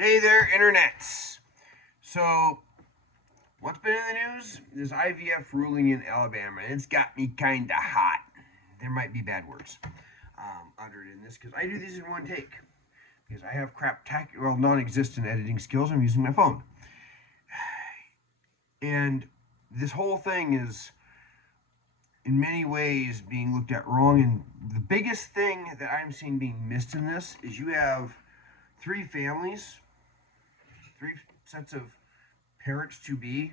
Hey there, internets. So, what's been in the news? This IVF ruling in Alabama. It's got me kind of hot. There might be bad words uttered in this because I do these in one take. Because I have non-existent editing skills. I'm using my phone, and this whole thing is, in many ways, being looked at wrong. And the biggest thing that I'm seeing being missed in this is you have three families, three sets of parents to be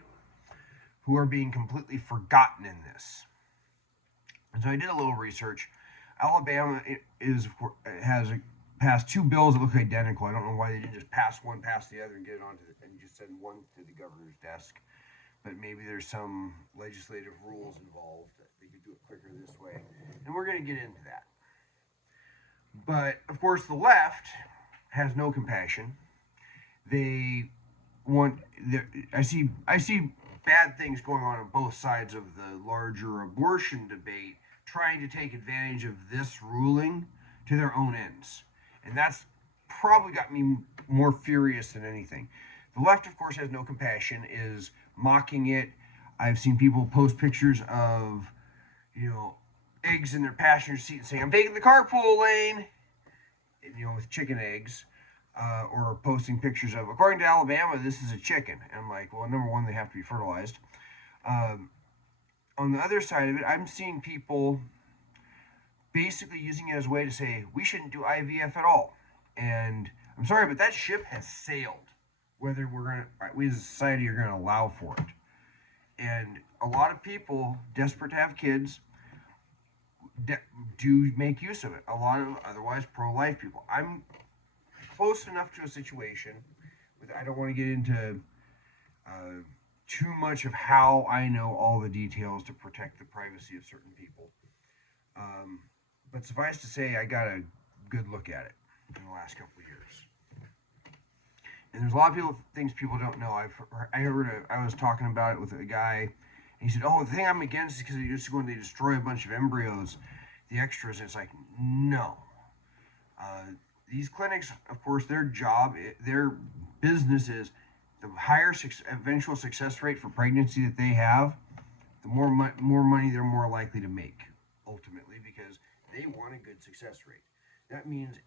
who are being completely forgotten in this. And so I did a little research. Alabama has passed two bills that look identical. I don't know why they didn't just pass one, pass the other, and get it and just send one to the governor's desk. But maybe there's some legislative rules involved that they could do it quicker this way. And we're going to get into that. But of course, the left has no compassion. They want. I see bad things going on both sides of the larger abortion debate, trying to take advantage of this ruling to their own ends. And that's probably got me more furious than anything. The left, of course, has no compassion, is mocking it. I've seen people post pictures of, eggs in their passenger seat and saying, I'm taking the carpool lane, with chicken eggs. Or posting pictures of, according to Alabama, this is a chicken. And I'm like, well, number one, they have to be fertilized. On the other side of it, I'm seeing people basically using it as a way to say, we shouldn't do IVF at all. And I'm sorry, but that ship has sailed. Whether we as a society are going to allow for it. And a lot of people desperate to have kids do make use of it. A lot of otherwise pro-life people. I'm close enough to a situation I don't want to get into too much of how I know all the details to protect the privacy of certain people. But suffice to say, I got a good look at it in the last couple of years. And there's a lot of things people don't know. I was talking about it with a guy, and he said, "Oh, the thing I'm against is because they just go and they destroy a bunch of embryos, the extras." And it's like, no. These clinics, of course, their business is the higher eventual success rate for pregnancy that they have, the more money they're more likely to make, ultimately, because they want a good success rate. That means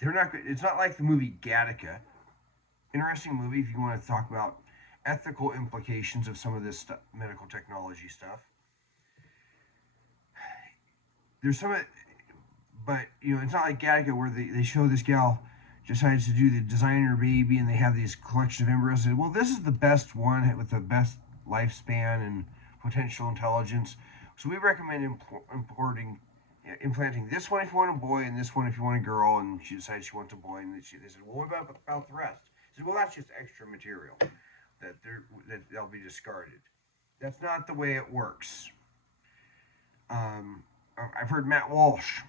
they're not good. It's not like the movie Gattaca. Interesting movie if you want to talk about ethical implications of some of this medical technology stuff. There's some but it's not like Gattaca where they show this gal decides to do the designer baby and they have these collection of embryos. And, well, this is the best one with the best lifespan and potential intelligence. So we recommend implanting this one if you want a boy and this one if you want a girl. And she decides she wants a boy, and they said, well, what about the rest? I said, well, that's just extra material that they'll be discarded. That's not the way it works. I've heard Matt Walsh.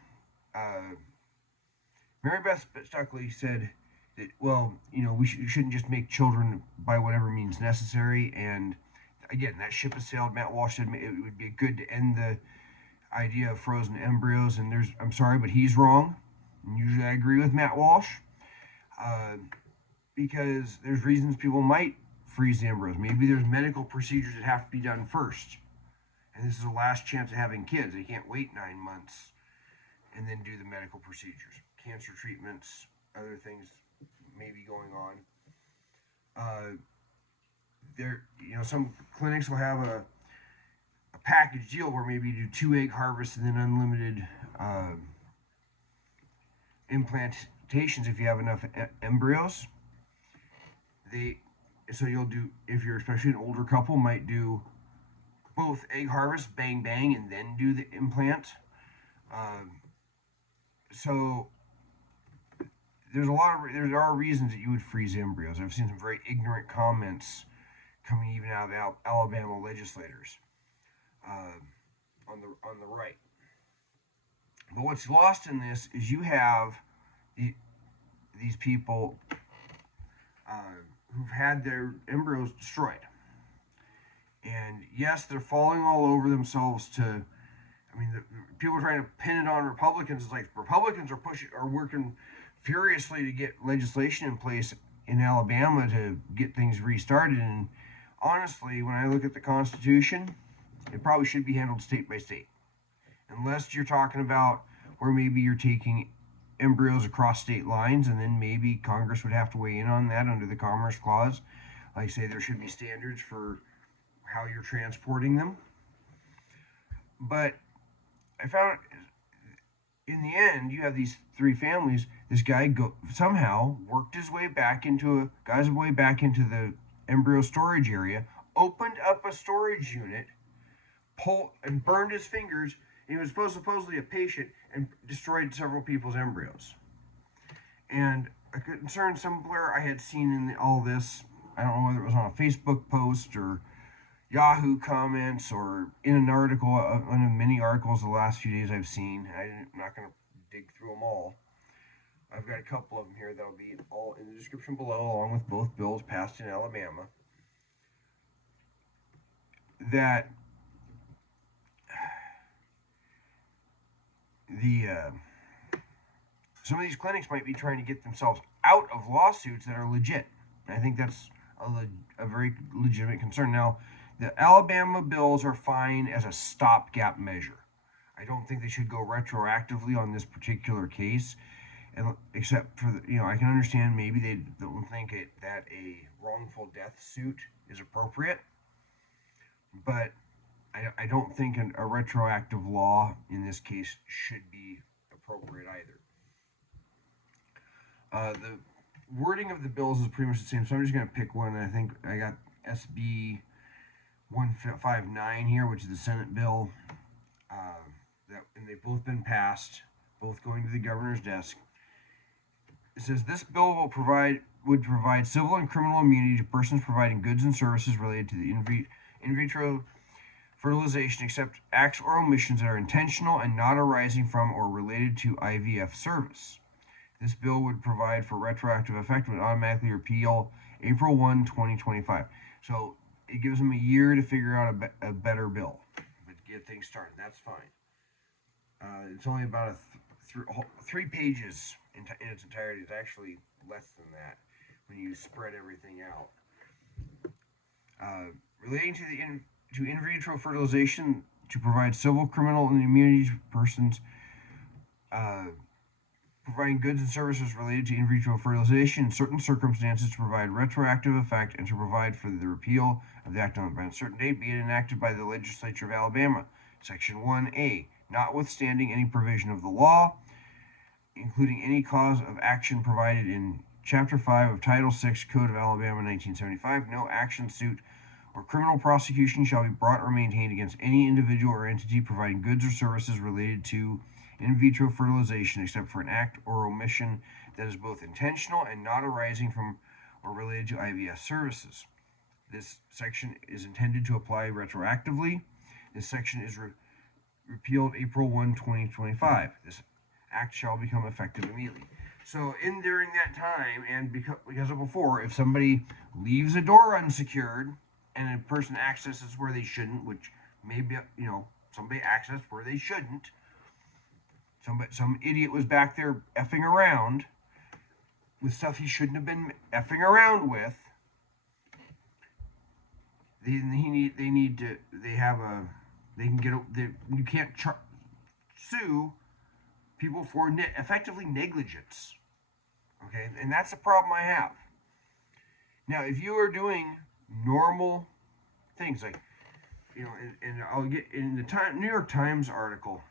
Mary Beth Stuckley said that, well, we shouldn't just make children by whatever means necessary. And again, that ship has sailed. Matt Walsh said it would be good to end the idea of frozen embryos. And I'm sorry, but he's wrong. And usually I agree with Matt Walsh because there's reasons people might freeze the embryos. Maybe there's medical procedures that have to be done first. And this is the last chance of having kids. They can't wait 9 months and then do the medical procedures, cancer treatments, other things may be going on. Some clinics will have a package deal where maybe you do 2 egg harvests and then unlimited implantations if you have enough embryos. So you'll do, if you're especially an older couple, might do both egg harvest, bang bang, and then do the implant. So there are reasons that you would freeze embryos. I've seen some very ignorant comments coming even out of Alabama legislators on the right. But what's lost in this is you have these people who've had their embryos destroyed, and yes, they're falling all over themselves to. People are trying to pin it on Republicans. It's like Republicans are working furiously to get legislation in place in Alabama to get things restarted. And honestly, when I look at the Constitution, it probably should be handled state by state. Unless you're talking about where maybe you're taking embryos across state lines, and then maybe Congress would have to weigh in on that under the Commerce Clause. Like, say, there should be standards for how you're transporting them. But I found in the end, you have these three families. This guy somehow worked his way back into the embryo storage area, opened up a storage unit, and burned his fingers. And he was supposedly a patient and destroyed several people's embryos. And a concern somewhere I had seen in all this, I don't know whether it was on a Facebook post or Yahoo comments or in an article, one of many articles the last few days I've seen. I'm not going to dig through them all. I've got a couple of them here that'll be all in the description below, along with both bills passed in Alabama. That some of these clinics might be trying to get themselves out of lawsuits that are legit. I think that's a very legitimate concern. Now, the Alabama bills are fine as a stopgap measure. I don't think they should go retroactively on this particular case, except for I can understand maybe they don't think that a wrongful death suit is appropriate, but I don't think a retroactive law in this case should be appropriate either. The wording of the bills is pretty much the same, so I'm just going to pick one. I think I got SB 159 here, which is the Senate bill, and they've both been passed, both going to the governor's desk. It says this bill would provide civil and criminal immunity to persons providing goods and services related to the in vitro fertilization, except acts or omissions that are intentional and not arising from or related to IVF service. This bill would provide for retroactive effect and would automatically repeal April 1, 2025. So it gives them a year to figure out a better bill, but get things started. That's fine. It's only about 3 pages in its entirety. It's actually less than that when you spread everything out. Relating to in vitro fertilization, to provide civil, criminal, and immunity to persons providing goods and services related to in vitro fertilization in certain circumstances, to provide retroactive effect, and to provide for the repeal of the act on a certain date, be it enacted by the legislature of Alabama. Section 1A, notwithstanding any provision of the law, including any cause of action provided in Chapter 5 of Title 6 Code of Alabama 1975, no action, suit, or criminal prosecution shall be brought or maintained against any individual or entity providing goods or services related to in vitro fertilization, except for an act or omission that is both intentional and not arising from or related to IVF services. This section is intended to apply retroactively. This section is repealed April 1, 2025. This act shall become effective immediately. So during that time, and because of before, if somebody leaves a door unsecured and a person accesses where they shouldn't, which maybe, somebody accessed where they shouldn't, some idiot was back there effing around with stuff he shouldn't have been effing around with, you can't sue people for effectively negligence. Okay, and that's the problem I have. Now, if you are doing normal things like, and I'll get in the New York Times article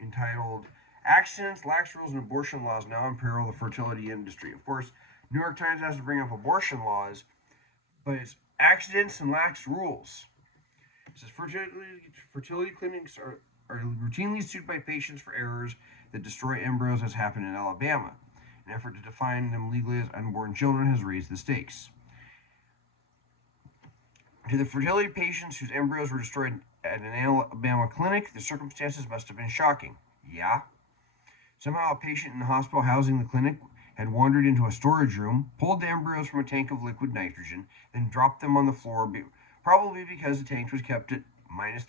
entitled "Accidents, Lax Rules, and Abortion Laws Now Imperil the Fertility Industry." Of course, New York Times has to bring up abortion laws, but it's accidents and lax rules. It says fertility clinics are routinely sued by patients for errors that destroy embryos, as happened in Alabama. An effort to define them legally as unborn children has raised the stakes. To the fertility patients whose embryos were destroyed at an Alabama clinic, the circumstances must have been shocking. Yeah. Somehow a patient in the hospital housing the clinic had wandered into a storage room, pulled the embryos from a tank of liquid nitrogen, then dropped them on the floor, probably because the tank was kept at minus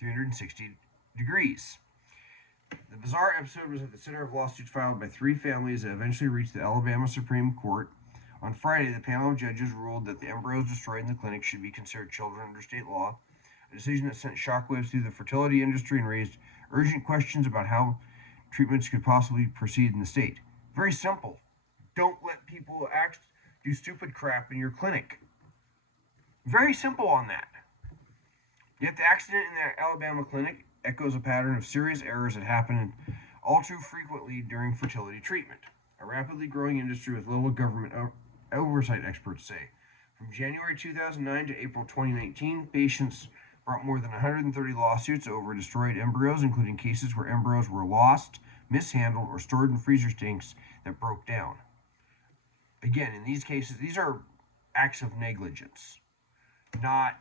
360 degrees. The bizarre episode was at the center of lawsuits filed by 3 families that eventually reached the Alabama Supreme Court On Friday, the panel of judges ruled that the embryos destroyed in the clinic should be considered children under state law, a decision that sent shockwaves through the fertility industry and raised urgent questions about how treatments could possibly proceed in the state. Very simple. Don't let people do stupid crap in your clinic. Very simple on that. Yet the accident in the Alabama clinic echoes a pattern of serious errors that happen all too frequently during fertility treatment. A rapidly growing industry with little government oversight, experts say. From January 2009 to April 2019, patients brought more than 130 lawsuits over destroyed embryos, including cases where embryos were lost, mishandled, or stored in freezer tanks that broke down. Again, in these cases, these are acts of negligence, not,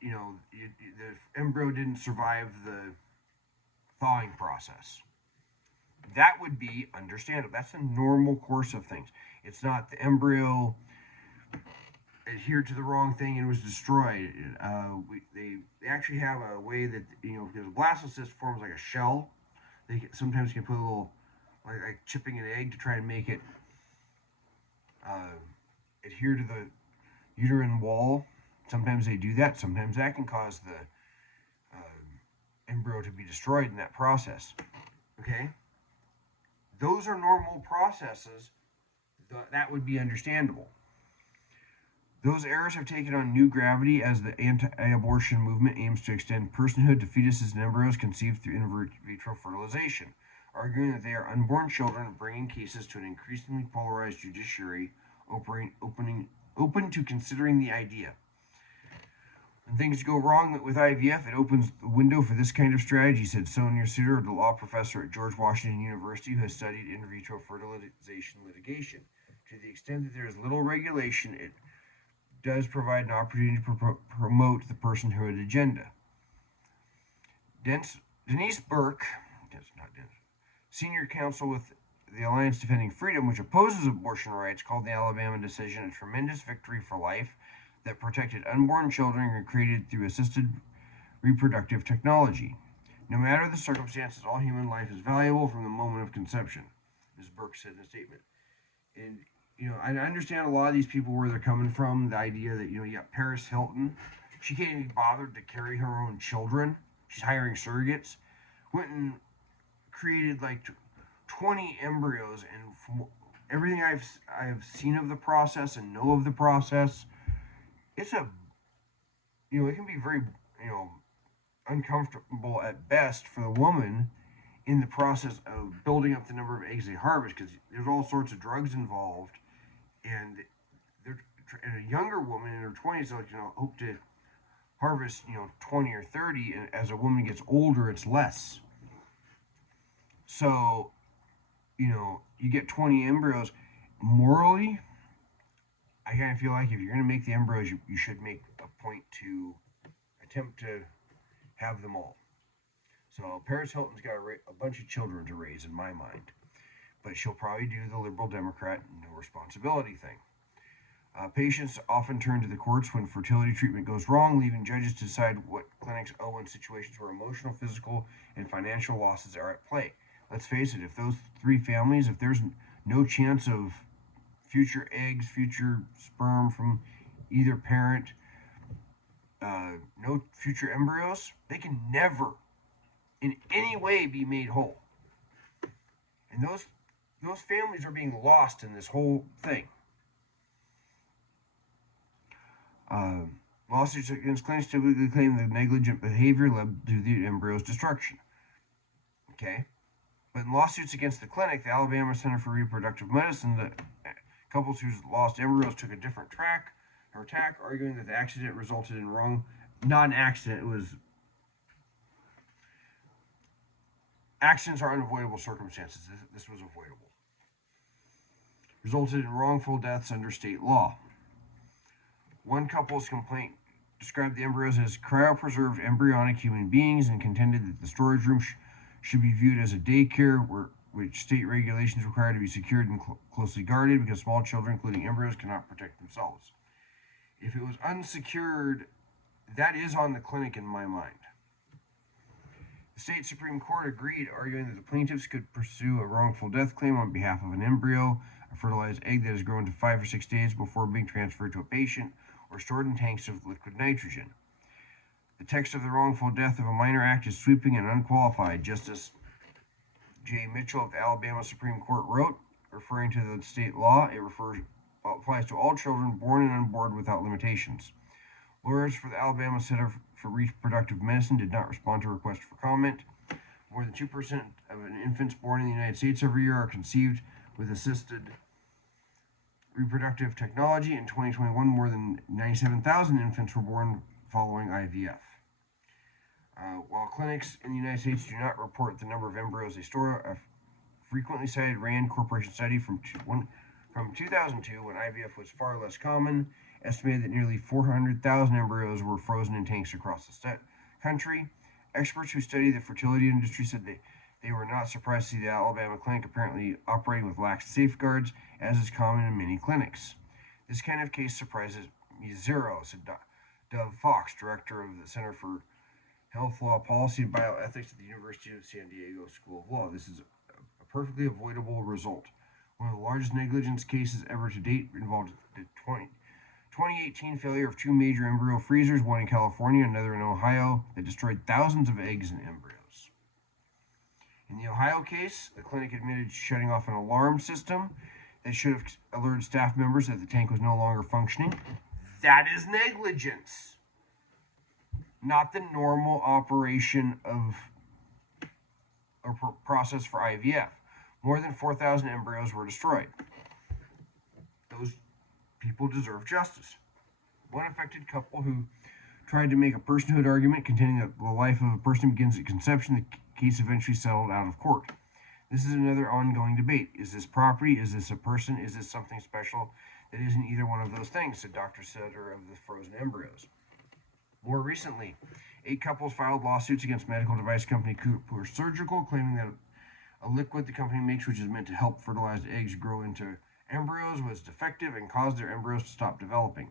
the embryo didn't survive the thawing process. That would be understandable. That's the normal course of things. It's not the embryo adhered to the wrong thing and was destroyed. They actually have a way that, because a blastocyst forms like a shell, they sometimes can put a little, like chipping an egg to try and make it adhere to the uterine wall. Sometimes they do that. Sometimes that can cause the embryo to be destroyed in that process. Okay? Those are normal processes. That would be understandable. Those errors have taken on new gravity as the anti-abortion movement aims to extend personhood to fetuses and embryos conceived through in vitro fertilization, arguing that they are unborn children, bringing cases to an increasingly polarized judiciary open to considering the idea. When things go wrong with IVF, it opens the window for this kind of strategy, said Sonia Suter, a law professor at George Washington University who has studied in vitro fertilization litigation. To the extent that there is little regulation, it does provide an opportunity to promote the personhood agenda. Denise Burke, senior counsel with the Alliance Defending Freedom, which opposes abortion rights, called the Alabama decision a tremendous victory for life that protected unborn children created through assisted reproductive technology. No matter the circumstances, all human life is valuable from the moment of conception, Ms. Burke said in a statement. And, I understand a lot of these people where they're coming from, the idea that, you got Paris Hilton. She can't even be bothered to carry her own children. She's hiring surrogates. Went and created like 20 embryos, and from everything I've seen of the process and know of the process, it's it can be very, uncomfortable at best for the woman in the process of building up the number of eggs they harvest, because there's all sorts of drugs involved, and a younger woman in her 20s, hope to harvest, 20 or 30, and as a woman gets older, it's less. So, you get 20 embryos. Morally, I kind of feel like if you're going to make the embryos, you should make a point to attempt to have them all. So Paris Hilton's got a bunch of children to raise, in my mind. But she'll probably do the liberal Democrat no responsibility thing. Patients often turn to the courts when fertility treatment goes wrong, leaving judges to decide what clinics owe in situations where emotional, physical, and financial losses are at play. Let's face it, if those three families, if there's no chance of future eggs, future sperm from either parent, no future embryos, they can never in any way be made whole. And those families are being lost in this whole thing. Lawsuits against clinics typically claim that negligent behavior led to the embryo's destruction. Okay? But in lawsuits against the clinic, the Alabama Center for Reproductive Medicine, the couples whose lost embryos took a different track or tack, arguing that the accident resulted in wrong, not an accident, it was accidents are unavoidable circumstances. This was avoidable. Resulted in wrongful deaths under state law. One couple's complaint described the embryos as cryopreserved embryonic human beings and contended that the storage room should be viewed as a daycare, which state regulations require to be secured and closely guarded because small children, including embryos, cannot protect themselves. If it was unsecured, that is on the clinic in my mind. The state Supreme Court agreed, arguing that the plaintiffs could pursue a wrongful death claim on behalf of an embryo, a fertilized egg that is grown to 5 or 6 days before being transferred to a patient or stored in tanks of liquid nitrogen. The text of the wrongful death of a minor act is sweeping and unqualified. Justice J. Mitchell of the Alabama Supreme Court wrote, referring to the state law, it applies to all children born and unborn without limitations. Lawyers for the Alabama Center for Reproductive Medicine did not respond to requests for comment. More than 2% of infants born in the United States every year are conceived with assisted reproductive technology. In 2021, more than 97,000 infants were born following IVF. While clinics in the United States do not report the number of embryos they store, a frequently cited RAND Corporation study from 2002, when IVF was far less common, estimated that nearly 400,000 embryos were frozen in tanks across the country. Experts who study the fertility industry said they were not surprised to see the Alabama clinic apparently operating with lax safeguards, as is common in many clinics. This kind of case surprises me zero, said Dove Fox, director of the Center for Health Law Policy and Bioethics at the University of San Diego School of Law. This is a perfectly avoidable result. One of the largest negligence cases ever to date involved the 2018 failure of two major embryo freezers, one in California and another in Ohio, that destroyed thousands of eggs and embryos. In the Ohio case, the clinic admitted shutting off an alarm system that should have alerted staff members that the tank was no longer functioning. That is negligence, not the normal operation of a process for IVF. More than 4,000 embryos were destroyed. Those people deserve justice. One affected couple who tried to make a personhood argument contending that the life of a person begins at conception, the case eventually settled out of court. This is another ongoing debate. Is this property? Is this a person? Is this something special that isn't either one of those things, said Dr. Sutter of the frozen embryos. More recently, 8 couples filed lawsuits against medical device company Cooper Surgical, claiming that a liquid the company makes, which is meant to help fertilized eggs grow into embryos, was defective and caused their embryos to stop developing.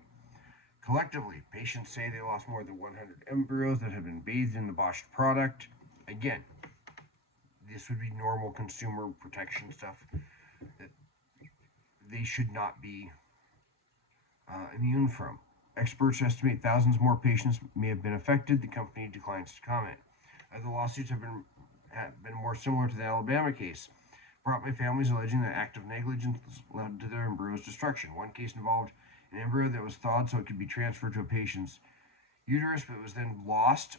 Collectively, patients say they lost more than 100 embryos that had been bathed in the botched product. Again, this would be normal consumer protection stuff that they should not be immune from. Experts estimate thousands more patients may have been affected. The company declines to comment. Other lawsuits have been more similar to the Alabama case, brought by families alleging that act of negligence led to their embryo's destruction. One case involved an embryo that was thawed so it could be transferred to a patient's uterus, but was then lost.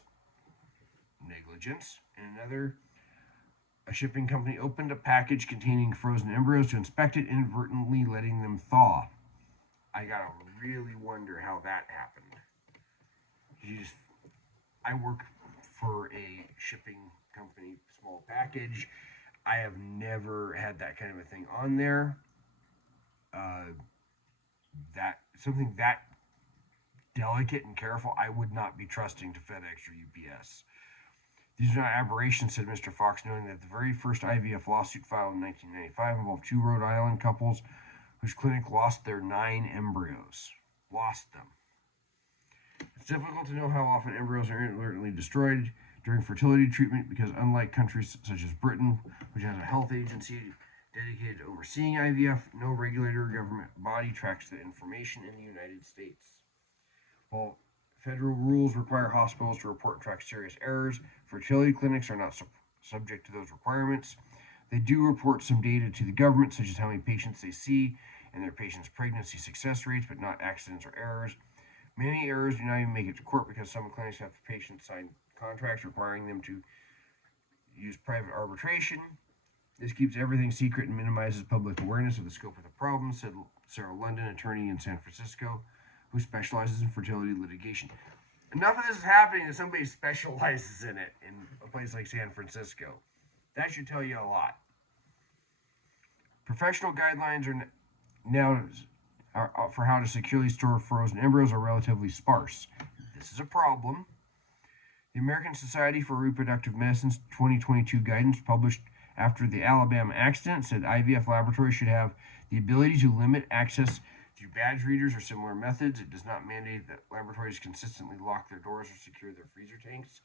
Negligence. And another, a shipping company opened a package containing frozen embryos to inspect it, inadvertently letting them thaw. I gotta really wonder how that happened. I work for a shipping company, small package. I have never had that kind of a thing on there. That something that delicate and careful, I would not be trusting to FedEx or UPS. These are not aberrations, said Mr. Fox, noting that the very first IVF lawsuit filed in 1995 involved 2 Rhode Island couples whose clinic lost their 9 embryos. Lost them. It's difficult to know how often embryos are inadvertently destroyed during fertility treatment because, unlike countries such as Britain, which has a health agency dedicated to overseeing IVF, no regulator or government body tracks the information in the United States. While federal rules require hospitals to report and track serious errors, fertility clinics are not subject to those requirements. They do report some data to the government, such as how many patients they see and their patients' pregnancy success rates, but not accidents or errors. Many errors do not even make it to court because some clinics have patients sign contracts requiring them to use private arbitration. This keeps everything secret and minimizes public awareness of the scope of the problem, said Sarah London, attorney in San Francisco, who specializes in fertility litigation. Enough of this is happening that somebody specializes in it in a place like San Francisco. That should tell you a lot. Professional guidelines are now for how to securely store frozen embryos are relatively sparse. This is a problem. The American Society for Reproductive Medicine's 2022 guidance, published after the Alabama accident, said IVF laboratories should have the ability to limit access through badge readers or similar methods. It does not mandate that laboratories consistently lock their doors or secure their freezer tanks.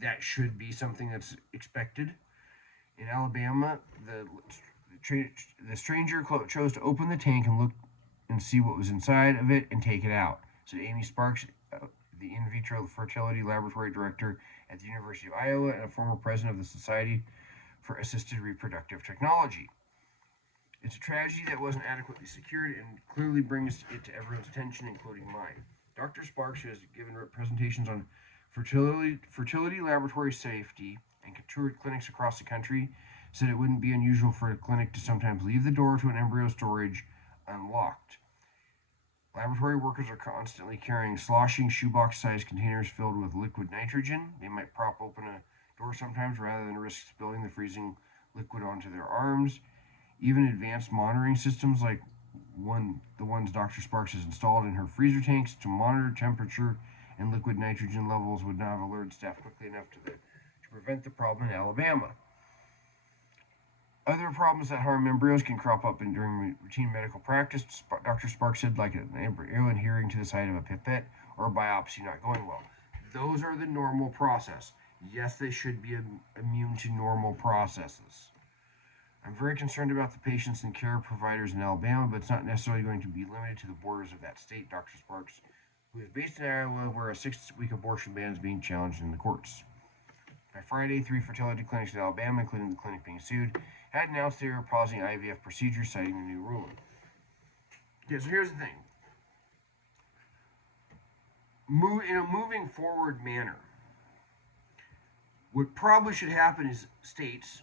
That should be something that's expected. In Alabama, the The stranger chose to open the tank and look and see what was inside of it and take it out, said Amy Sparks, the in vitro fertility laboratory director at the University of Iowa and a former president of the Society for Assisted Reproductive Technology. It's a tragedy that wasn't adequately secured and clearly brings it to everyone's attention, including mine. Dr. Sparks, who has given presentations on fertility laboratory safety and toured clinics across the country, said it wouldn't be unusual for a clinic to sometimes leave the door to an embryo storage unlocked. Laboratory workers are constantly carrying sloshing shoebox-sized containers filled with liquid nitrogen. They might prop open a door sometimes rather than risk spilling the freezing liquid onto their arms. Even advanced monitoring systems like the ones Dr. Sparks has installed in her freezer tanks to monitor temperature and liquid nitrogen levels would not have alerted staff quickly enough to prevent the problem in Alabama. Other problems that harm embryos can crop up during routine medical practice, Dr. Sparks said, like an embryo adhering to the side of a pipette or a biopsy not going well. Those are the normal process. Yes, they should be immune to normal processes. I'm very concerned about the patients and care providers in Alabama, but it's not necessarily going to be limited to the borders of that state, Dr. Sparks, who is based in Iowa, where a 6-week abortion ban is being challenged in the courts. By Friday, 3 fertility clinics in Alabama, including the clinic being sued, had announced they were pausing IVF procedures, citing the new ruling. Okay, so here's the thing. In a moving forward manner, what probably should happen is states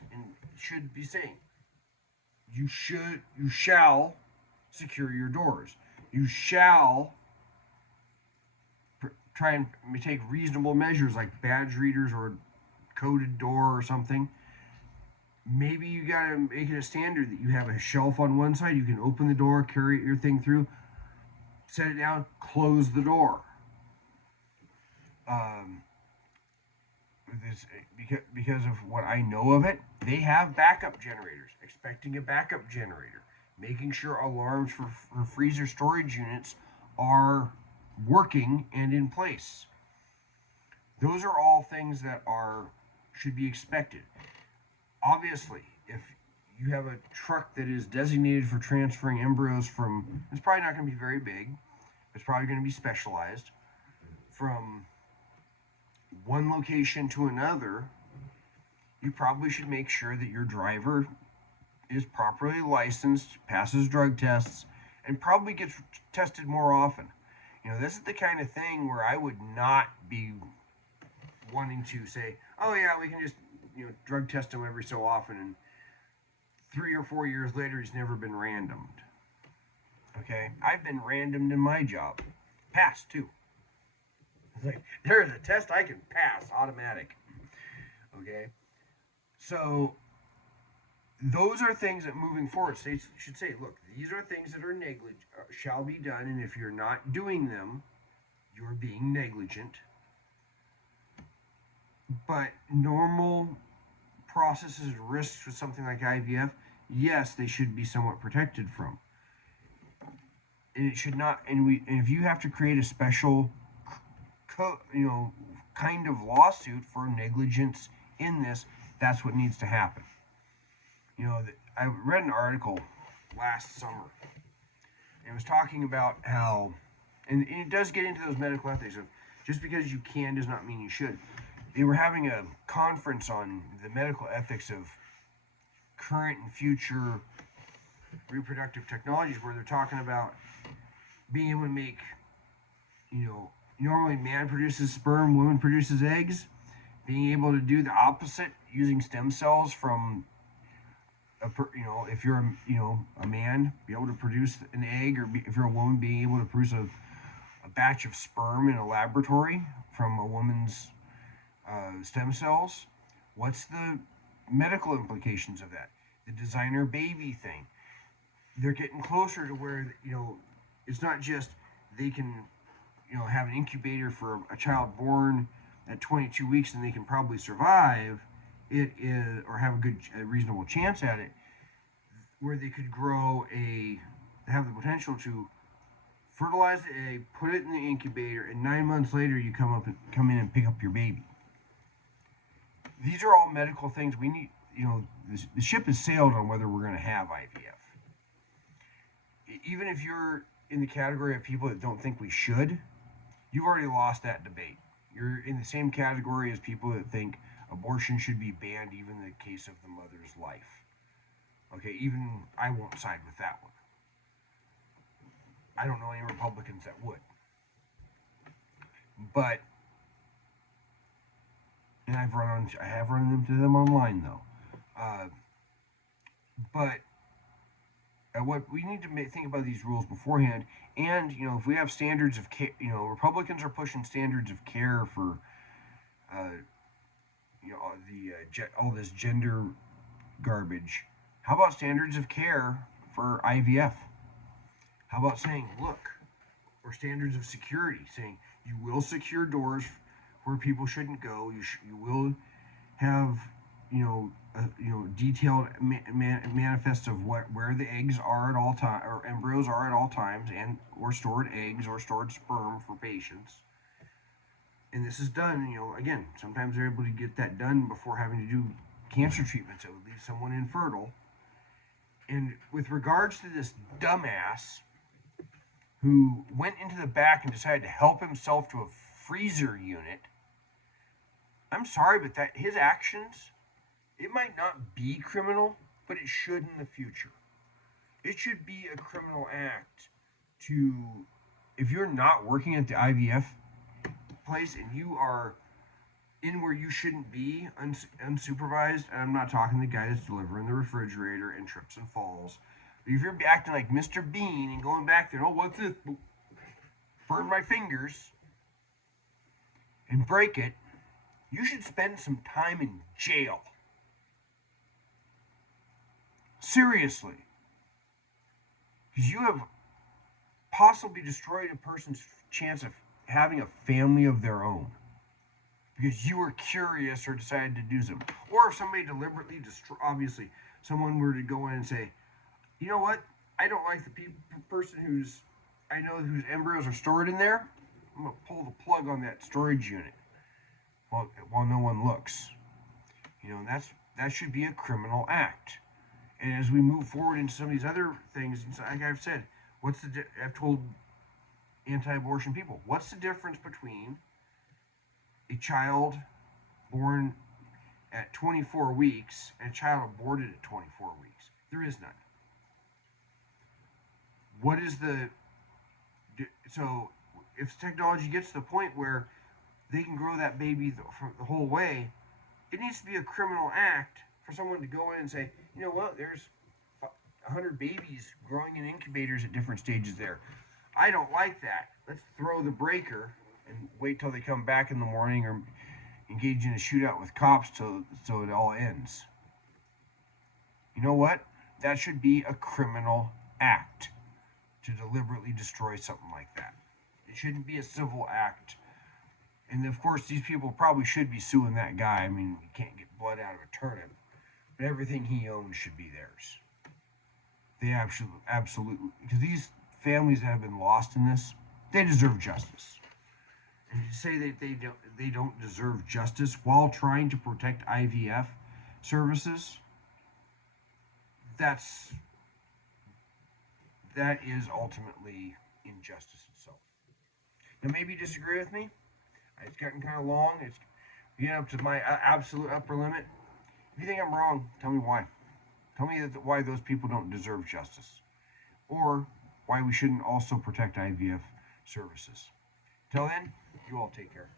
should be saying, you shall secure your doors. You shall try and take reasonable measures like badge readers or coded door or something. Maybe you got to make it a standard that you have a shelf on one side. You can open the door, carry your thing through, set it down, close the door. Because of what I know of it, they have backup generators, expecting a backup generator, making sure alarms for freezer storage units are working and in place. Those are all things that should be expected. Obviously, if you have a truck that is designated for transferring embryos from, it's probably not going to be very big, it's probably going to be specialized, from one location to another, you probably should make sure that your driver is properly licensed, passes drug tests, and probably gets tested more often. This is the kind of thing where I would not be wanting to say, oh yeah, we can just drug test him every so often, and 3 or 4 years later he's never been randomed. Okay, I've been randomed in my job, passed too. It's like, there's a test I can pass, automatic. Okay, so those are things that moving forward states should say, look, these are things that are shall be done, and if you're not doing them, you're being negligent. But normal processes and risks with something like IVF, yes, they should be somewhat protected from. And it should not. And if you have to create a special, kind of lawsuit for negligence in this, that's what needs to happen. I read an article last summer, and it was talking about how, and it does get into those medical ethics of just because you can does not mean you should. They were having a conference on the medical ethics of current and future reproductive technologies, where they're talking about being able to make, normally man produces sperm, woman produces eggs, being able to do the opposite using stem cells from, if you're a man, be able to produce an egg, or if you're a woman, being able to produce a batch of sperm in a laboratory from a woman's stem cells. What's the medical implications of that? The designer baby thing. They're getting closer to where, it's not just they can, have an incubator for a child born at 22 weeks and they can probably survive it is, or have a reasonable chance at it, where they could have the potential to fertilize the egg, put it in the incubator, and 9 months later you come in and pick up your baby. These are all medical things we need. the ship has sailed on whether we're going to have IVF. Even if you're in the category of people that don't think we should, you've already lost that debate. You're in the same category as people that think abortion should be banned even in the case of the mother's life. Okay, even I won't side with that one. I don't know any Republicans that would. But, and I have run into them online though. But what we need to think about these rules beforehand, and if we have standards of care, Republicans are pushing standards of care for, all this gender garbage. How about standards of care for IVF? How about saying, look, or standards of security, saying you will secure doors where people shouldn't go. You will have detailed manifest of where the eggs are at all times, or embryos are at all times, and or stored eggs or stored sperm for patients. And this is done, again, sometimes they're able to get that done before having to do cancer treatments that would leave someone infertile. And with regards to this dumbass who went into the back and decided to help himself to a freezer unit, I'm sorry, but that his actions, it might not be criminal, but it should in the future. It should be a criminal act to, if you're not working at the IVF place and you are in where you shouldn't be, unsupervised, and I'm not talking the guy that's delivering the refrigerator and trips and falls. But if you're acting like Mr. Bean and going back there, oh, what's this? Burn my fingers and break it, you should spend some time in jail. Seriously. Because you have possibly destroyed a person's chance of having a family of their own. Because you were curious or decided to do something. Or if somebody deliberately obviously, someone were to go in and say, you know what? I don't like the person whose embryos are stored in there. I'm going to pull the plug on that storage unit while no one looks. That should be a criminal act. And as we move forward into some of these other things, like I've said, I've told anti-abortion people, what's the difference between a child born at 24 weeks and a child aborted at 24 weeks? There is none. So if technology gets to the point where they can grow that baby the whole way, it needs to be a criminal act for someone to go in and say, you know what, there's 100 babies growing in incubators at different stages there. I don't like that. Let's throw the breaker and wait till they come back in the morning or engage in a shootout with cops so it all ends. You know what? That should be a criminal act to deliberately destroy something like that. It shouldn't be a civil act. And of course, these people probably should be suing that guy. I mean, you can't get blood out of a turnip. But everything he owns should be theirs. They absolutely, because these families that have been lost in this, they deserve justice. And to say that they don't deserve justice while trying to protect IVF services, that is ultimately injustice itself. Now, maybe you disagree with me. It's gotten kind of long. It's getting up to my absolute upper limit. If you think I'm wrong, tell me why. Tell me why those people don't deserve justice. Or why we shouldn't also protect IVF services. Till then, you all take care.